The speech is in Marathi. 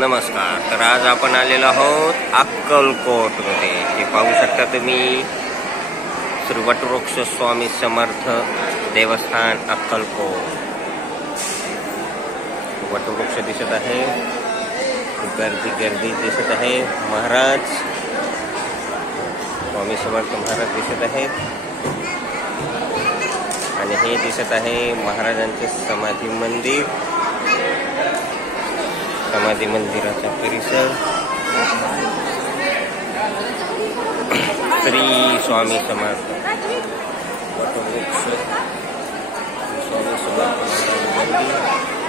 नमस्कार. तर आज आपण आलेलो आहोत अक्कलकोटमध्ये. हे पाहू शकता तुम्ही, श्री वटवृक्ष स्वामी समर्थ देवस्थान अक्कलकोट. वटवृक्ष दिसत आहे, गर्दी दिसत आहे. महाराज स्वामी समर्थ महाराज दिसत आहेत आणि हे दिसत आहे महाराजांचे समाधी मंदिर. समाधी मंदिराचा परिसर. श्री स्वामी समर्थ वटवृक्ष स्वामी समर्थ मंदिर.